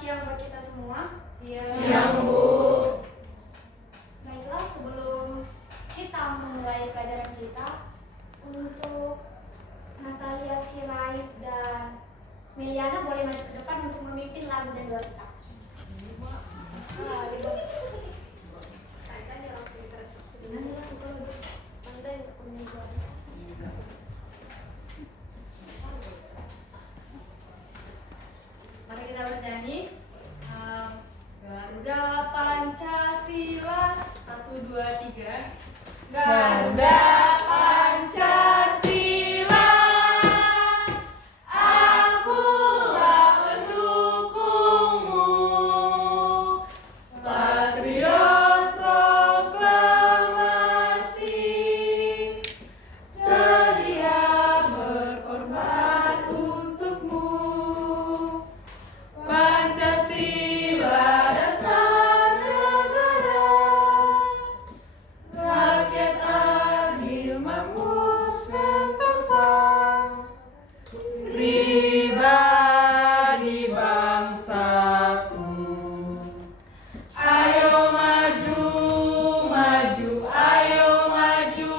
siang buat kita semua. Siang, Bu. Baiklah, sebelum kita memulai pelajaran kita, untuk Natalia Sirait dan Meliana boleh maju ke depan untuk memimpin lagu dan doa kita. Mari kita bernyanyi. Garuda Pancasila 1, 2, 3. Garuda Pancasila, akulah pendukungmu. Patriot proklamasi, sedia berkorban untukmu. Pancasila dasar negara, rakyat adil makmur sentosa, pribadi bangsaku. Ayo maju, maju, ayo maju,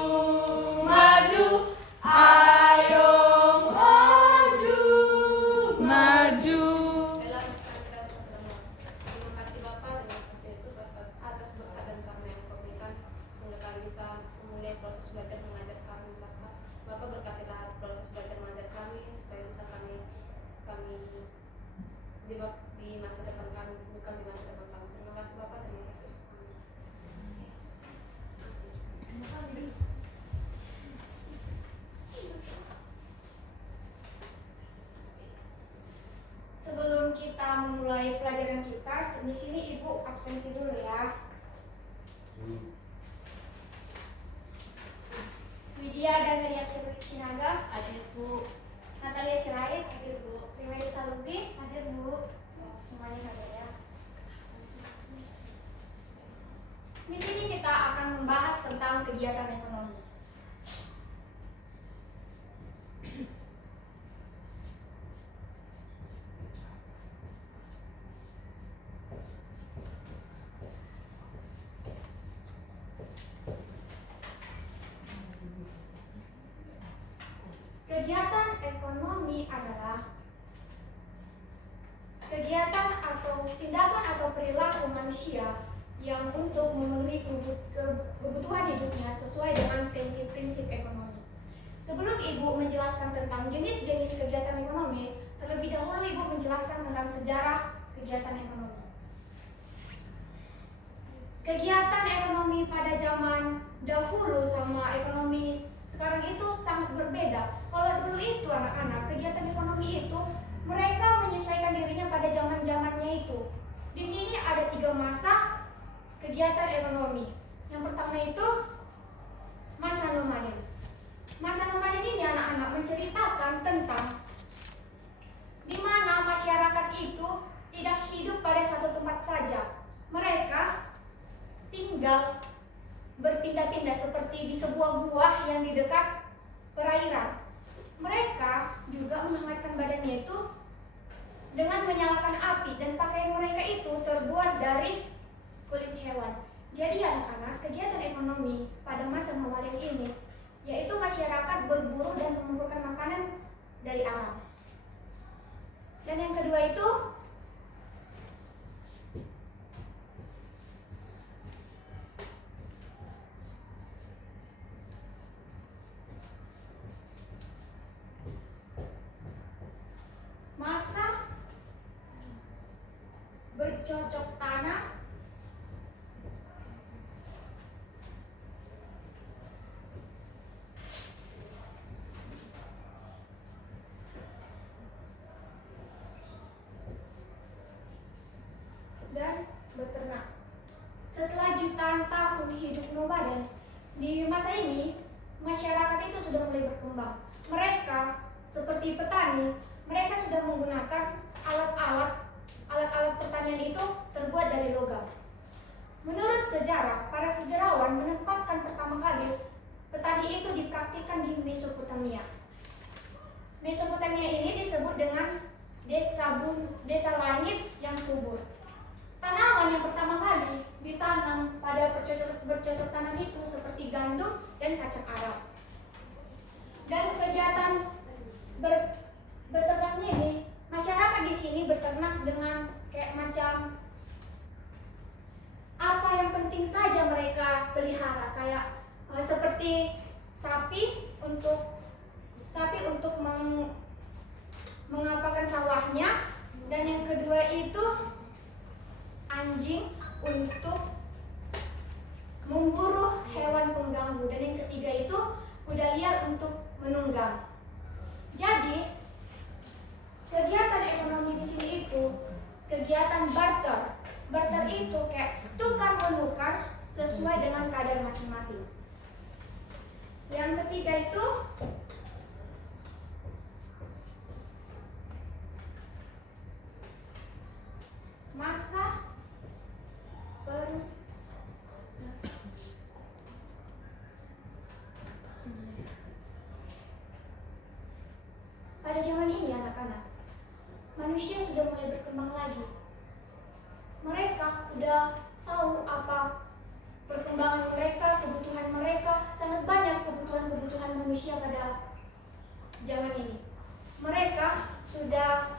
maju, ayo maju, maju. Terima kasih Bapak, terima kasih Yesus atas berkat dan karunia yang Kau berikan sehingga kami bisa memulai proses belajar mengajar kami Bapak. Bapak berkatilah proses belajar mengajar kami supaya bisa kami di masa depan kami, bukan di masa depan kami. Terima kasih Bapak, terima kasih Yesus. Sebelum kita memulai pelajaran kita, di sini Ibu absensi dulu ya. Widya dan Melia Sinaga, Hasil Bu. Natalia Sirait, hadir Bu. Primelisa Lubis, hadir Bu. Semuanya hadir ya. Di sini kita akan membahas tentang kegiatan ekonomi. Kegiatan ekonomi adalah kegiatan atau tindakan atau perilaku manusia yang untuk memenuhi kebutuhan hidupnya sesuai dengan prinsip-prinsip ekonomi. Sebelum Ibu menjelaskan tentang jenis-jenis kegiatan ekonomi, terlebih dahulu Ibu menjelaskan tentang sejarah kegiatan ekonomi. Kegiatan ekonomi pada zaman dahulu sama ekonomi sekarang itu sangat berbeda. Kalau dulu itu anak-anak, kegiatan ekonomi itu mereka menyesuaikan dirinya pada zaman-zamannya itu. Di sini ada 3 masa kegiatan ekonomi. Yang pertama itu masa nomaden. Masa nomaden ini anak-anak menceritakan tentang di mana masyarakat itu tidak hidup pada satu tempat saja. Mereka tinggal berpindah-pindah seperti di sebuah gua yang di dekat perairan. Mereka juga menghangatkan badannya itu dengan menyalakan api, dan pakaian mereka itu terbuat dari kulit hewan. Jadi anak-anak, kegiatan ekonomi pada masa nomaden ini yaitu masyarakat berburu dan mengumpulkan makanan dari alam. Dan yang kedua itu masa bercocok tanam dan beternak. Setelah jutaan tahun hidup nomaden, di masa ini masyarakat itu sudah mulai berkembang. Mereka seperti petani, mereka sudah menggunakan alat-alat pertanian itu terbuat dari logam. Menurut sejarah, para sejarawan menempatkan pertama kali petani itu dipraktikkan di Mesopotamia. Mesopotamia ini disebut dengan desa langit yang subur. Tanaman yang pertama kali ditanam pada bercocok tanam itu seperti gandum dan kacang Arab. Dan kegiatan beternaknya ini, masyarakat di sini beternak dengan kayak macam apa yang penting saja mereka pelihara, kayak seperti sapi untuk mengapakan sawahnya, dan yang kedua itu anjing untuk memburu hewan pengganggu, dan yang ketiga itu kuda liar untuk menunggang. Jadi kegiatan ekonomi di sini itu kegiatan barter. Barter itu kayak tukar menukar sesuai dengan kadar masing-masing. Yang ketiga itu masa pada zaman ini anak-anak, manusia sudah mulai berkembang lagi. Mereka udah tahu apa perkembangan mereka, kebutuhan mereka. Sangat banyak kebutuhan manusia pada zaman ini. Mereka sudah,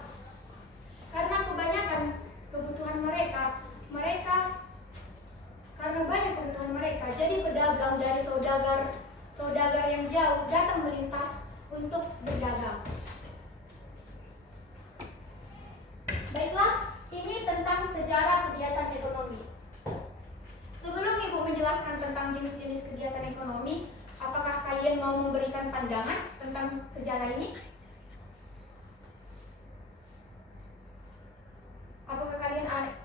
karena kebanyakan kebutuhan mereka karena banyak kebutuhan mereka, jadi pedagang dari saudagar yang jauh datang melintas untuk berdagang. Baiklah, ini tentang sejarah kegiatan ekonomi. Sebelum Ibu menjelaskan tentang jenis-jenis kegiatan ekonomi, apakah kalian mau memberikan pandangan tentang sejarah ini?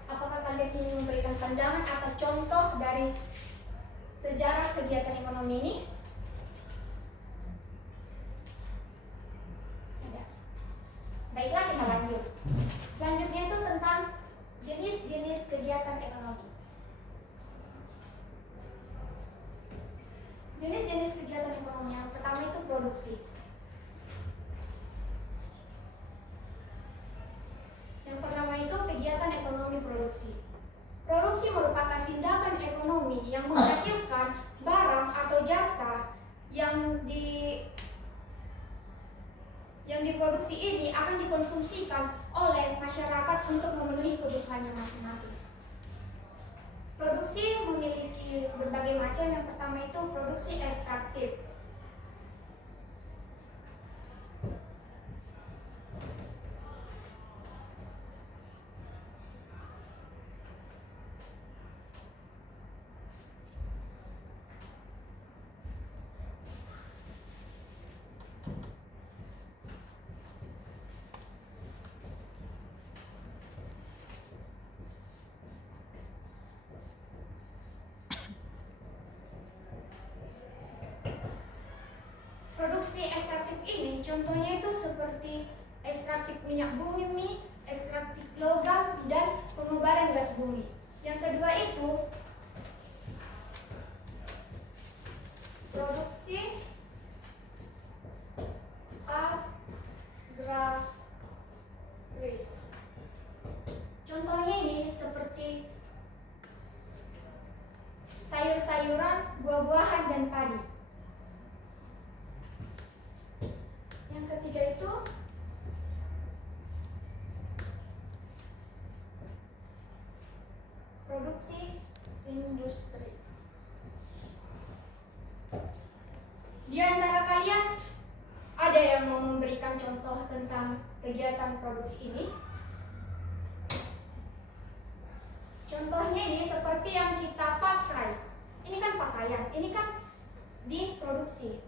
Apakah kalian ingin memberikan pandangan atau contoh dari sejarah kegiatan ekonomi ini? Ada. Baiklah, kita lanjut. Selanjutnya itu tentang jenis-jenis kegiatan ekonomi. Jenis-jenis kegiatan ekonomi yang pertama itu produksi. Yang pertama itu kegiatan ekonomi produksi. Produksi merupakan tindakan ekonomi yang menghasilkan barang atau jasa yang diproduksi ini akan dikonsumsikan oleh masyarakat untuk memenuhi kebutuhannya masing-masing. Produksi memiliki berbagai macam. Yang pertama itu produksi ekstraktif. Produksi ekstraktif ini contohnya itu seperti ekstraktif minyak bumi, ekstraktif logam, dan pengubaran gas bumi. Yang kedua itu produksi agraris. Contohnya ini seperti sayur-sayuran, buah-buahan, dan padi. Yang ketiga itu produksi industri. Di antara kalian ada yang mau memberikan contoh tentang kegiatan produksi ini? Contohnya ini seperti yang kita pakai. Ini kan pakaian, ini kan diproduksi.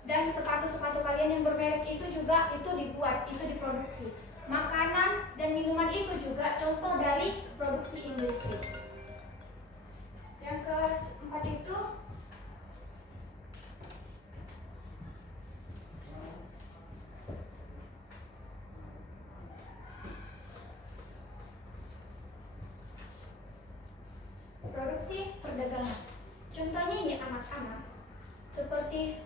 Dan sepatu-sepatu kalian yang bermerek itu juga diproduksi. Makanan dan minuman itu juga contoh dari produksi industri. Yang keempat itu produksi perdagangan. Contohnya ini anak-anak seperti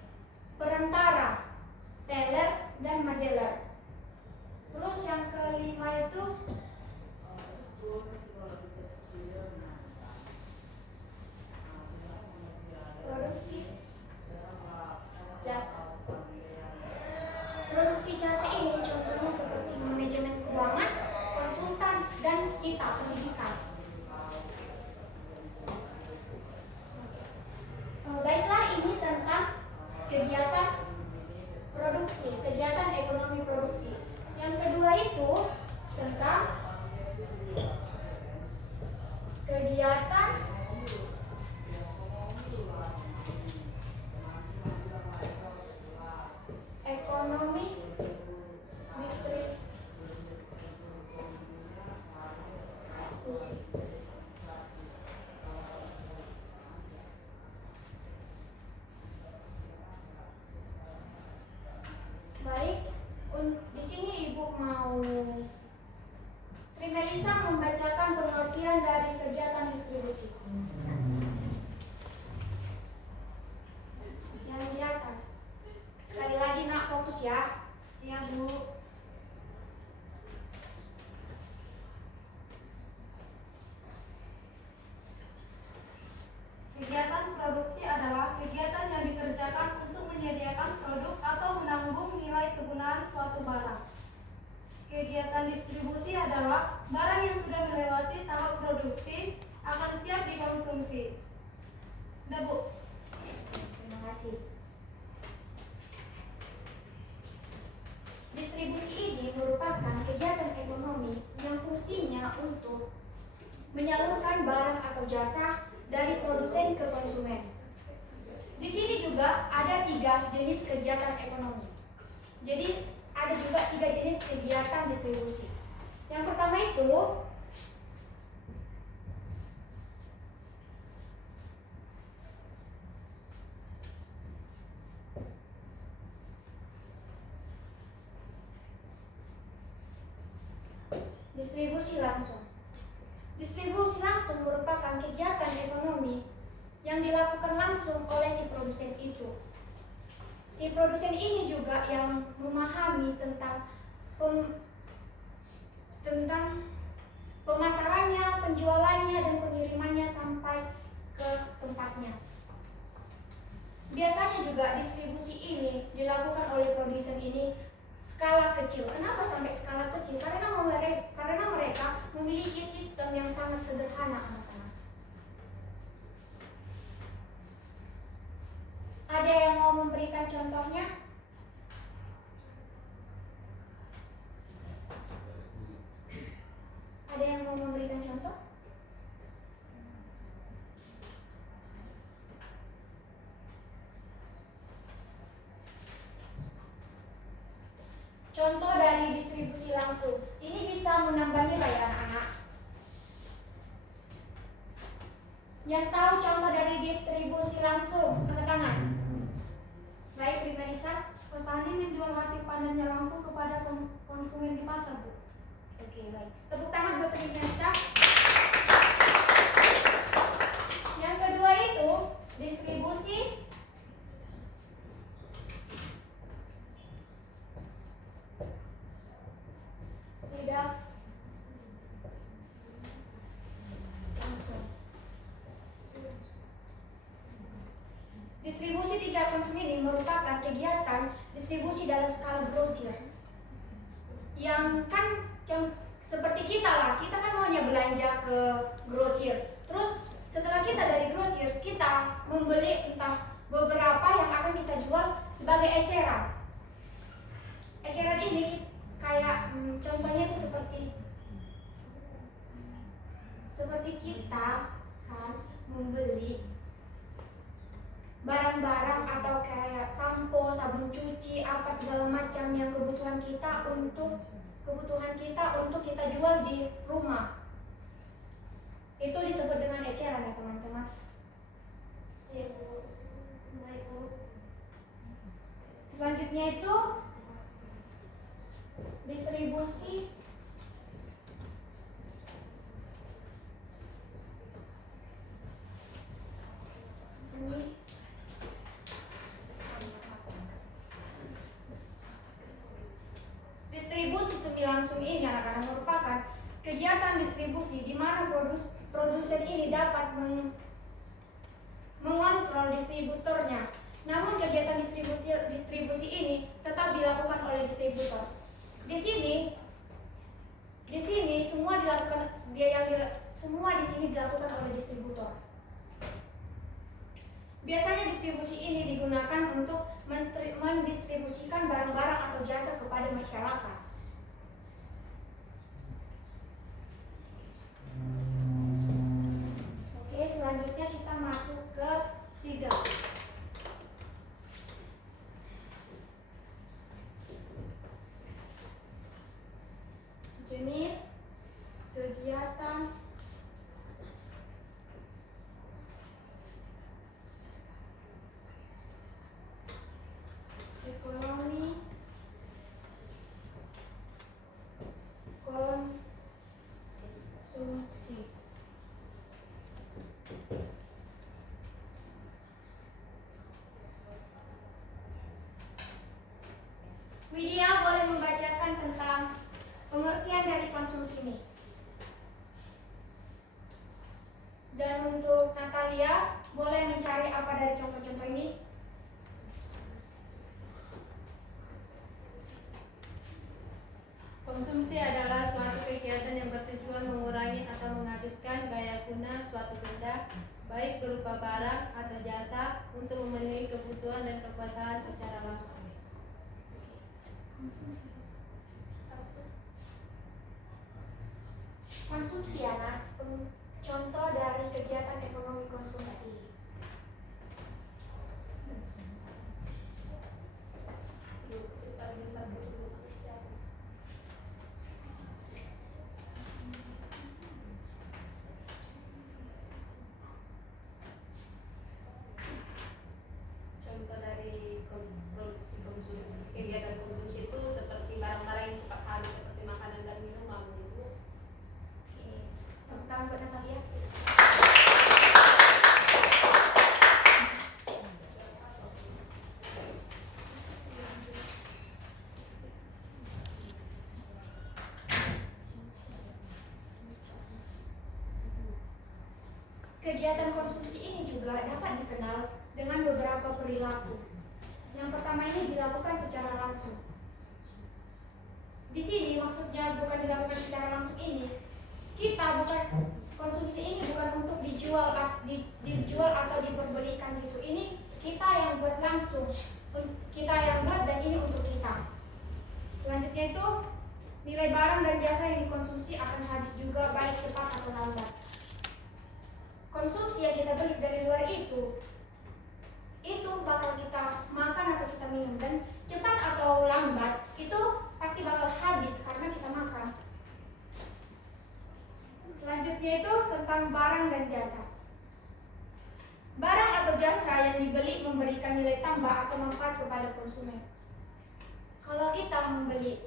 perantara, teller, dan majeler. Terus yang ke kelima itu produksi jasa. Produksi jasa ini contohnya seperti manajemen keuangan, konsultan, dan kita pendidikan. Baiklah, ini tentang kegiatan produksi, kegiatan ekonomi produksi. Yang kedua itu tentang kegiatan ekonomi distribusi. Baik, di sini Ibu mau Trimelisa membacakan pengertian dari kegiatan distribusi. Yang di atas. Sekali lagi nak, fokus ya. Iya, Bu. Kegiatan produksi adalah kegiatan yang dikerjakan untuk menyediakan produk atau menanggung nilai kegunaan suatu barang. Kegiatan distribusi adalah barang yang sudah melewati tahap produksi akan siap dikonsumsi. Udah, Bu. Terima kasih. Distribusi ini merupakan kegiatan ekonomi yang fungsinya untuk menyalurkan barang atau jasa dari produsen ke konsumen. Di sini juga ada 3 jenis kegiatan ekonomi. Jadi ada juga 3 jenis kegiatan distribusi. Yang pertama itu distribusi langsung. Distribusi langsung merupakan kegiatan ekonomi yang dilakukan langsung oleh si produsen itu. Si produsen ini juga yang memahami tentang pemasarannya, penjualannya, dan pengirimannya sampai ke tempatnya. Biasanya juga distribusi ini dilakukan oleh produsen ini skala kecil. Kenapa sampai skala kecil? Karena mereka memiliki sistem yang sangat sederhana, anak-anak. Ada yang mau memberikan contohnya? Ada yang mau memberikan contoh? Contoh dari distribusi langsung. Ini bisa menambah nilai anak-anak. Yang tahu contoh dari distribusi langsung, angkat tangan. Baik, Primarisa. Petani menjual hasil panennya langsung kepada konsumen di pasar, Bu. Oke, baik. Tepuk tangan buat Primarisa. Yang kedua itu distribusi tidak langsung. Distribusi tidak langsung ini merupakan kegiatan distribusi dalam skala grosir. Yang kan seperti kita lah, kita kan maunya belanja ke grosir. Terus setelah kita dari grosir, kita membeli entah beberapa yang akan kita jual sebagai eceran. Eceran ini kayak contohnya itu seperti kita kan membeli barang-barang atau kayak sampo, sabun cuci, apa segala macam yang kebutuhan kita untuk kita jual di rumah. Itu disebut dengan eceran ya teman-teman. Iya, Bu. Baik, Bu. Selanjutnya itu distribusi semi. Distribusi semi langsung ini anak-anak merupakan kegiatan distribusi di mana produsen ini dapat mengontrol distributornya. Namun kegiatan distribusi ini tetap dilakukan oleh distributor. Di sini semua di sini dilakukan oleh distributor. Biasanya distribusi ini digunakan untuk mendistribusikan barang-barang atau jasa kepada masyarakat. Oke, selanjutnya kita masuk ke 3. Jenis kegiatan ekonomi konsumsi. Widya boleh membacakan tentang pengertian dari konsumsi ini. Dan untuk Natalia, boleh mencari apa dari contoh-contoh ini? Konsumsi adalah suatu kegiatan yang bertujuan mengurangi atau menghabiskan daya guna suatu benda, baik berupa barang atau jasa, untuk memenuhi kebutuhan dan kekuasaan secara langsung. Konsumsi anak, contoh dari kegiatan ekonomi konsumsi. Contoh dari produksi konsumsi, kegiatan konsumsi itu seperti barang-barang yang cepat habis seperti makanan dan minuman. Ibu. Oke, tepuk tangan buat Natalia. Kegiatan konsumsi ini juga dapat dikenal dengan beberapa perilaku. Yang pertama ini dilakukan secara langsung. Di sini maksudnya bukan dilakukan secara langsung ini. Konsumsi ini bukan untuk dijual atau diperbelikan gitu. Ini kita yang buat langsung. Kita yang buat dan ini untuk kita. Selanjutnya itu nilai barang dan jasa yang dikonsumsi akan habis juga baik cepat atau lambat. Konsumsi yang kita beli dari luar itu bakal kita makan atau kita minum, dan cepat atau lambat itu pasti bakal habis karena kita makan. Selanjutnya itu tentang barang dan jasa. Barang atau jasa yang dibeli memberikan nilai tambah atau manfaat kepada konsumen. Kalau kita membeli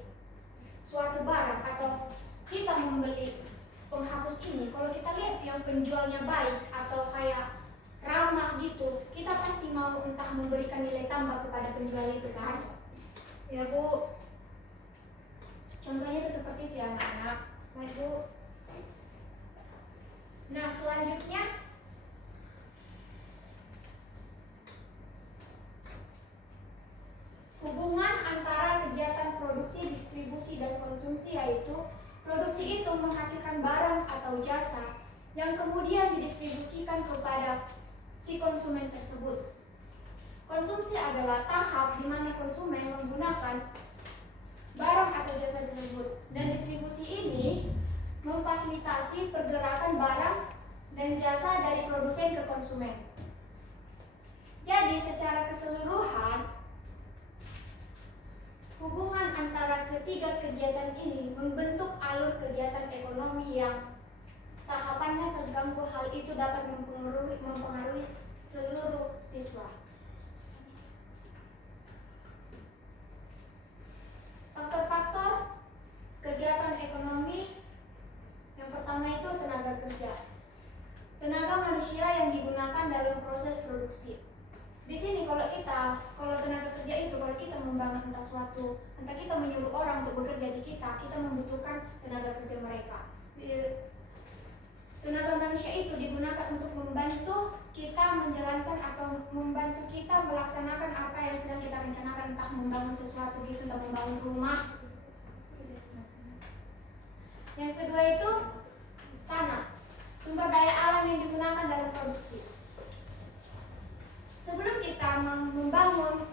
suatu barang atau kita membeli penghapus ini, kalau kita lihat yang penjualnya baik atau kayak ramah gitu, kita pasti mau entah memberikan nilai tambah kepada penjual itu kan? Ya Bu. Contohnya itu seperti itu ya anak-anak. Baik Bu. Nah selanjutnya hubungan antara kegiatan produksi, distribusi, dan konsumsi, yaitu produksi itu menghasilkan barang atau jasa yang kemudian didistribusikan kepada si konsumen tersebut. Konsumsi adalah tahap di mana konsumen menggunakan barang atau jasa tersebut, dan distribusi ini memfasilitasi pergerakan barang dan jasa dari produsen ke konsumen. Jadi secara keseluruhan hubungan antara ketiga kegiatan ini membentuk alur kegiatan ekonomi yang tahapannya terganggu. Hal itu dapat mempengaruhi seluruh siswa. Faktor-faktor kegiatan ekonomi yang pertama itu tenaga kerja. Tenaga manusia yang digunakan dalam proses produksi. Di sini kalau tenaga kerja itu kalau kita membangun entah kita menyuruh orang untuk bekerja di kita membutuhkan tenaga kerja mereka. Tenaga manusia itu digunakan untuk membantu kita menjalankan atau membantu kita melaksanakan apa yang sedang kita rencanakan, entah membangun sesuatu gitu, entah membangun rumah. Yang kedua itu tanah, sumber daya alam yang digunakan dalam produksi. Sebelum kita membangun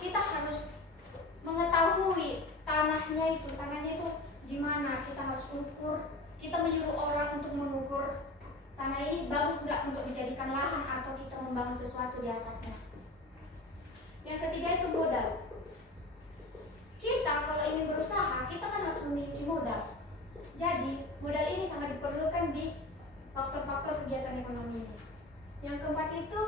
kita harus mengetahui tanahnya itu di mana. Kita harus ukur, kita menyuruh orang untuk mengukur tanah ini bagus nggak untuk dijadikan lahan atau kita membangun sesuatu di atasnya. Yang ketiga itu modal. Kita kalau ingin berusaha, kita kan harus memiliki modal. Jadi modal ini sangat diperlukan di faktor-faktor kegiatan ekonomi ini. Yang keempat itu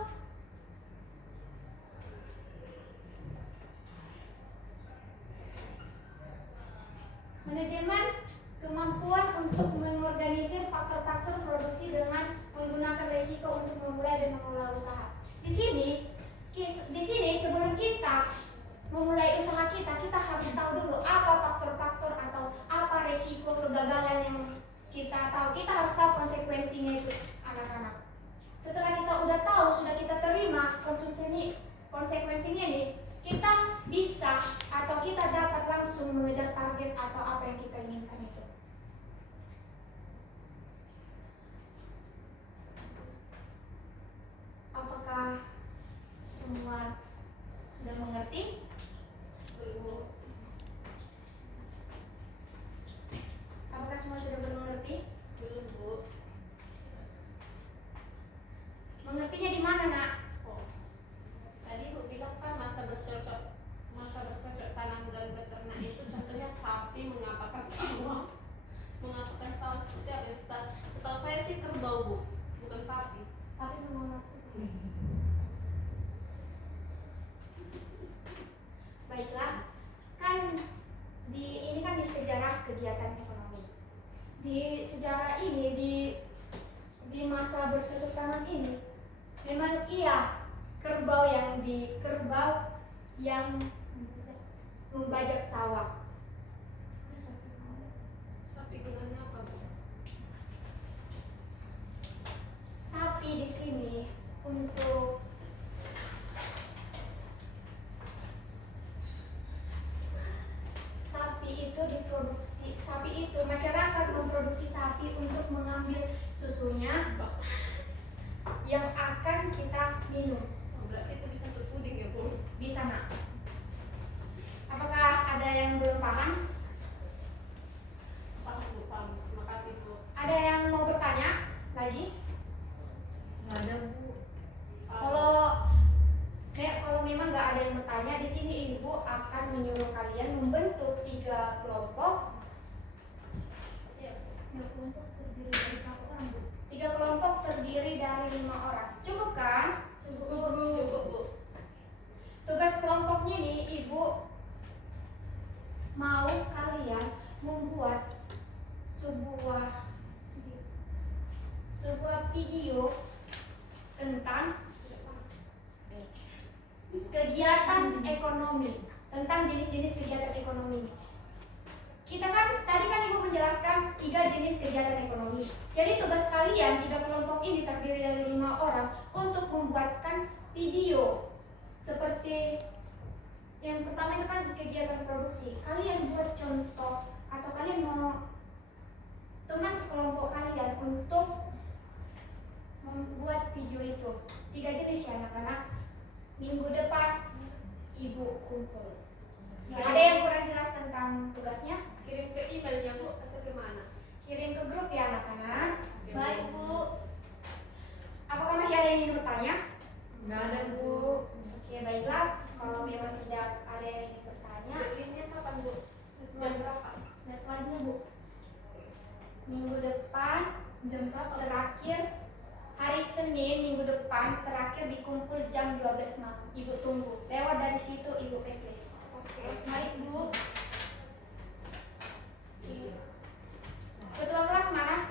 manajemen, kemampuan untuk mengorganisir faktor-faktor produksi dengan menggunakan risiko untuk memulai dan mengelola usaha. Di sini sebelum kita memulai usaha kita harus tahu dulu apa faktor-faktor atau apa risiko kegagalan yang kita tahu. Kita harus tahu konsekuensinya itu, anak-anak. Setelah kita udah tahu, sudah kita terima konsekuensinya nih, kita bisa atau kita dapat langsung mengejar target atau apa yang kita inginkan itu. Apakah semua sudah mengerti? Belum. Apakah semua sudah mengerti? Belum, Bu. Mengertinya di mana, Nak? Oh. Tadi Bu bilang kan masa bercocok tanam dan beternak itu contohnya sapi mengapakan sawah. Mengapakan sawah seperti apa? Setahu saya sih kerbau, Bu, bukan sapi. Tapi memang masih. Baiklah, kan ini kan di sejarah kegiatan ekonomi. Di sejarah ini, di masa bercocok tanam ini, memang iya kerbau yang membajak sawah. Sapi gunanya apa, Bu? Sapi di sini untuk masyarakat memproduksi sapi untuk mengambil susunya yang akan kita minum. Oh, berarti itu bisa untuk puding ya, Bu? Bisa, Nak? Apakah ada yang belum paham? Paham, Bu, paham. Terima kasih, Bu. Ada yang mau bertanya lagi? Nggak ada, Bu. Kalau memang nggak ada yang bertanya, di sini Ibu akan menyuruh kalian membentuk 3 kelompok. Iya. 3 kelompok terdiri dari berapa orang, Bu? 3 kelompok terdiri dari 5 orang. Cukup kan? Cukup, Bu. Tugas kelompoknya nih, Ibu mau kalian membuat sebuah video tentang kegiatan ekonomi, tentang jenis-jenis kegiatan ekonomi. Kita kan tadi kan Ibu menjelaskan 3 jenis kegiatan ekonomi. Jadi tugas kalian 3 kelompok ini terdiri dari 5 orang untuk membuatkan video. Seperti yang pertama itu kan kegiatan produksi. Kalian buat contoh atau kalian mau teman sekelompok kalian untuk membuat video itu. 3 jenis ya, anak-anak. Minggu depan Ibu kumpul. Ada yang kurang jelas tentang tugasnya? Kirim ke emailnya, Bu, atau gimana? Kirim ke grup ya, anak-anak. Baik, Bu. Apakah masih ada yang ingin bertanya? Nggak ada, Bu. Oke, baiklah. Kalau memang tidak ada yang ingin bertanya, Deadline-nya kapan, Bu? Jam berapa? Deadline-nya, Bu. minggu depan Jam berapa? terakhir hari Senin minggu depan terakhir dikumpul jam 12 malam. Ibu tunggu. Lewat dari situ Ibu checklist. Oke. Baik, Bu. Ketua kelas mana?